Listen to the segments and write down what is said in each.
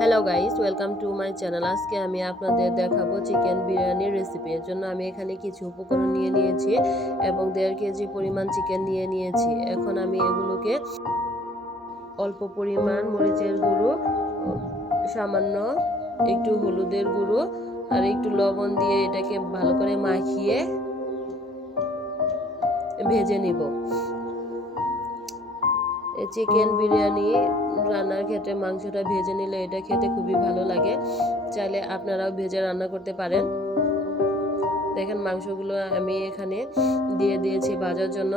Hello guys, welcome to my channel. আজকে আমি আপনাদের দেখাবো চিকেন বিরিয়ানির রেসিপি। এর জন্য আমি এখানে কিছু উপকরণ নিয়ে নিয়েছি এবং 1.5 কেজি পরিমাণ চিকেন নিয়ে নিয়েছি। এখন আমি এগুলোকে অল্প পরিমাণ মরিচের গুঁড়ো, সামান্য একটু হলুদের গুঁড়ো আর একটু লবণ দিয়ে এটাকে ভালো করে মাখিয়ে ভেজে নিব। চিকেন বিরিয়ানি রান্নার ক্ষেত্রে মাংসটা ভেজে নিলে এটা খেতে খুবই ভালো লাগে। চাইলে আপনারাও ভেজে রান্না করতে পারেন। দেখেন মাংসগুলো আমি এখানে দিয়ে দিয়েছি ভাজার জন্য।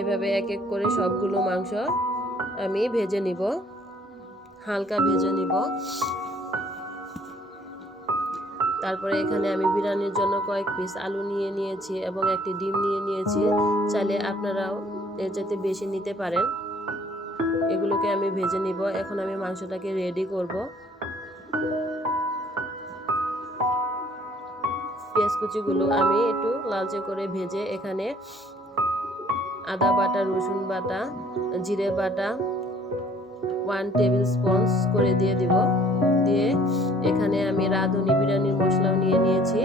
এভাবে এক এক করে সবগুলো মাংস আমি ভেজে নিব, হালকা ভেজে নিব। তারপরে এখানে আমি বিরিয়ানির জন্য কয়েক পিস আলু নিয়ে নিয়েছি এবং একটি ডিম নিয়ে নিয়েছি। চাইলে আপনারাও এর চাইতে বেশি নিতে পারেন। এগুলোকে আমি ভেজে নিব। এখন আমি মাংসটাকে রেডি করব। পেঁয়াজ কুচিগুলো আমি একটু লালচে করে ভেজে এখানে আদা বাটা, রসুন বাটা, জিরে বাটা 1 টেবিল স্পুন করে দিয়ে দিব। দিয়ে এখানে আমি রাঁধুনি বিরিয়ানির মশলাও নিয়ে নিয়েছি।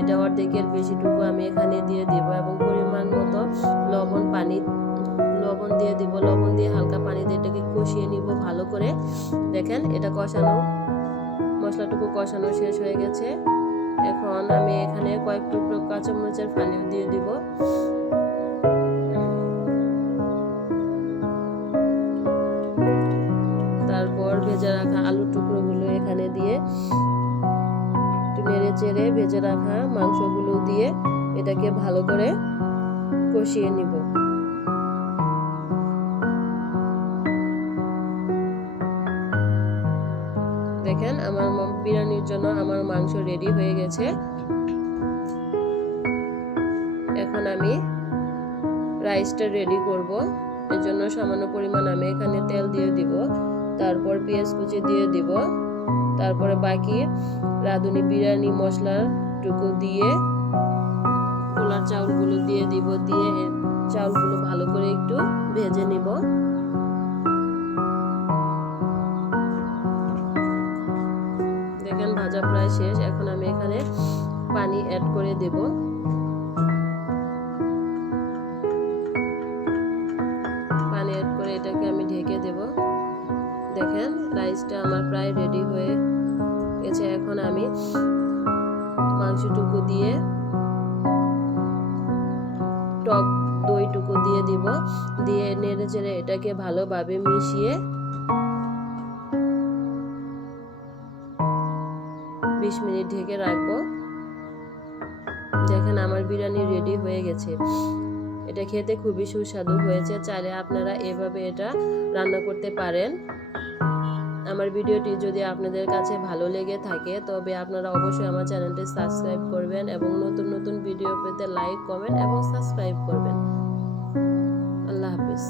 এটা অর্ধেকের বেশিটুকু আমি এখানে দিয়ে দিব এবং পরিমাণ মতো লবণ দিয়ে দিব। লবণ দিয়ে হালকা পানি দিয়ে এটাকে কষিয়ে নিব ভালো করে। দেখেন এটা মশলাটুকু কষানো শেষ হয়ে গেছে। এখন আমি এখানে কয়েক টুকরো কাঁচামরিচের ফালিও দিয়ে দিব। তারপর ভেজে রাখা আলুর টুকরোগুলো এখানে দিয়ে একটু নেড়ে চেড়ে ভেজে রাখা মাংসগুলো দিয়ে এটাকে ভালো করে কষিয়ে নিব। দেখেন আমার বিরিয়ানির জন্য আমার মাংস রেডি হয়ে গেছে। এখন আমি রাইসটা রেডি করব। এর জন্য সামান্য পরিমাণ আমি এখানে তেল দিয়ে দিব। তারপর পেঁয়াজ কুচি দিয়ে দিব। তারপরে বাকি রাঁধুনি বিরিয়ানি মশলাটুকু দিয়ে পোলার চাউলগুলো দিয়ে দিব। দিয়ে চাউলগুলো ভালো করে একটু ভেজে নিব। দেখেন ভাজা প্রায় শেষ। এখন আমি এখানে পানি অ্যাড করে দেব। পানি অ্যাড করে এটাকে আমি ঢেকে দেব। দেখেন রাইসটা আমার প্রায় রেডি হয়ে গেছে। এখন আমি মাংসটুকু দিয়ে টক দইটুকু দিয়ে দিব। দিয়ে নেড়ে চেড়ে এটাকে ভালোভাবে মিশিয়ে 20 মিনিট ঢেকে রাখবো। দেখেন আমার বিরিয়ানি রেডি হয়ে গেছে। এটা খেতে খুবই সুস্বাদু হয়েছে। চাইলে আপনারা এভাবে এটা রান্না করতে পারেন। আমার ভিডিওটি যদি আপনাদের কাছে ভালো লেগে থাকে তবে আপনারা অবশ্যই আমার চ্যানেলটি সাবস্ক্রাইব করবেন এবং নতুন নতুন ভিডিও পেতে লাইক, কমেন্ট এবং সাবস্ক্রাইব করবেন। আল্লাহ হাফিজ।